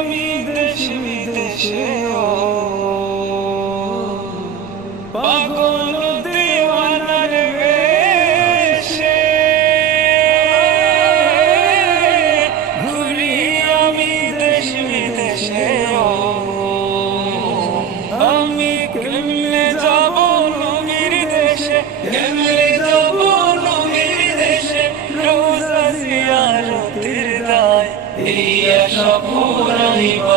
আমি দেশ বিদেশে পাগল দেওয়ানার বেশে ঘুরি আমি দেশ বিদেশে আমি কেমনে যাব নবীর দেশে কেমনে যাব নবীর দেশে রোজা জিয়ারতের দায় এই আশা পুরাইব